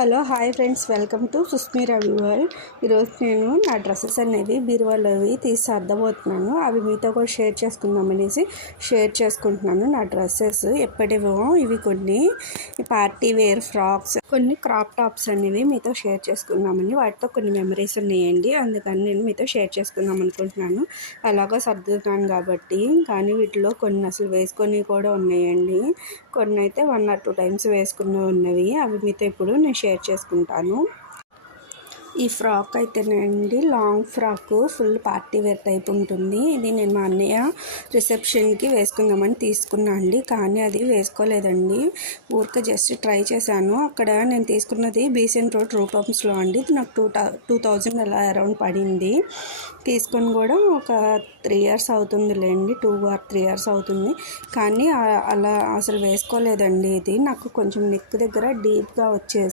Hello hi friends, welcome to Susmira viewer. ఈరోజు నేను నా డ్రెస్సెస్ అనేవి బీరువాలోవి తీసి సర్దబోతున్నాను. అవి మీతో కూడా షేర్ చేసుకుంటున్నాను. నా డ్రెస్సెస్ ఎప్పటివో ఇవి కొన్ని పార్టీ వేర్ ఫ్రాక్స్, కొన్ని క్రాప్ టాప్స్ అనేవి మీతో షేర్ చేసుకుందామని, వాటితో కొన్ని మెమరీస్ ఉన్నాయండి. అందుకని నేను మీతో షేర్ చేసుకుందాం అనుకుంటున్నాను. అలాగా సర్దుతున్నాను కాబట్టి. కానీ వీటిలో కొన్ని అసలు వేసుకొని కూడా ఉన్నాయండి. కొన్ని అయితే 1 or 2 టైమ్స్ వేసుకున్నవి ఉన్నవి. అవి మీతో ఇప్పుడు నేను షేర్ చేసుకుంటాను. ఈ ఫ్రాక్ అయితేనండి long frock, full party wear type ఉంటుంది. ఇది నేను మా అన్నయ్య రిసెప్షన్కి వేసుకుందామని తీసుకున్నా అండి. కానీ అది వేసుకోలేదండి. ఊరికే జస్ట్ ట్రై చేశాను. అక్కడ నేను తీసుకున్నది బీసెంట్ రోడ్ రూపమ్స్లో అండి. ఇది నాకు 2000 అలా అరౌండ్ పడింది. తీసుకొని కూడా ఒక 3 years అవుతుందిలేండి, 2 or 3 years అవుతుంది. కానీ అలా అసలు వేసుకోలేదండి. ఇది నాకు కొంచెం నెక్ దగ్గర డీప్గా వచ్చేసి